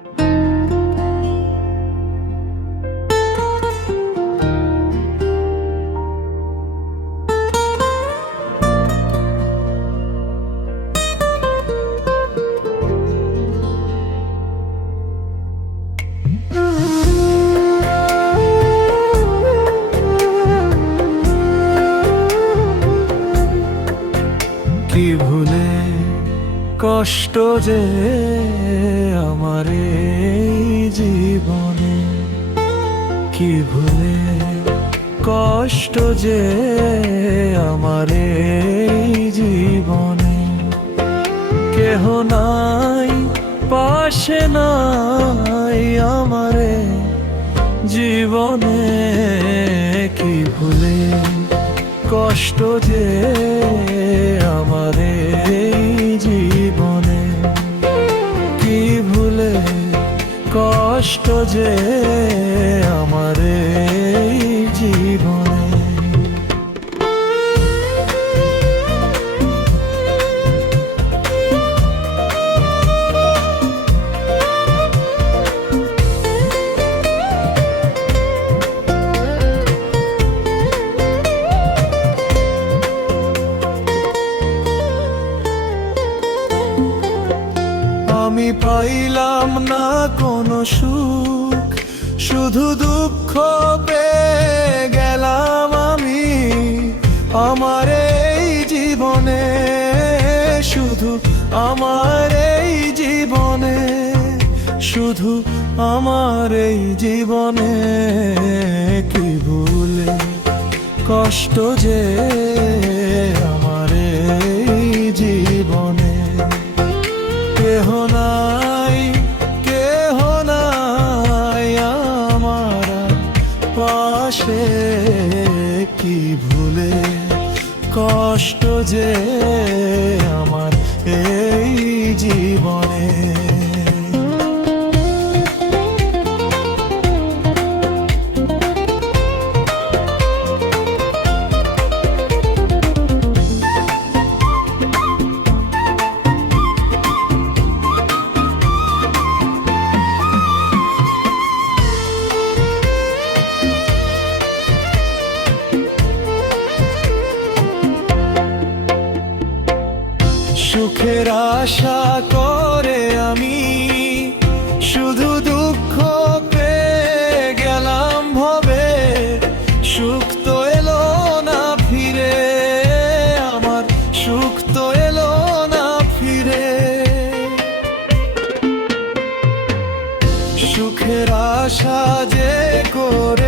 কি ভুলে কষ্ট যে আমার এই জীবনে, কি ভুলে কষ্ট যে আমার এই জীবনে। কেহ নাই পাশে নাই আমারে জীবনে, কি ভুলে কষ্ট যে আমার এই জীবনে, কি ভুলে কষ্ট যে আমার এই জীবনে। আমি পাইলাম না কোনো সুখ, শুধু দুঃখ পেয়ে গেলাম আমি আমার এই জীবনে, শুধু আমার এই জীবনে, শুধু আমার এই জীবনে। কি ভুলে কষ্ট যে আমার এই জীবনে, কেহ নাই কেহ নাই আমার পাশে, কি ভুলে কষ্ট যে আমার এই জীবনে। সুখের আশা করে আমি শুধু দুঃখ পেয়ে গেলাম ভবে, সুখ তো এলো না ফিরে আমার, সুখ তো এলো না ফিরে। সুখের আশা যে করে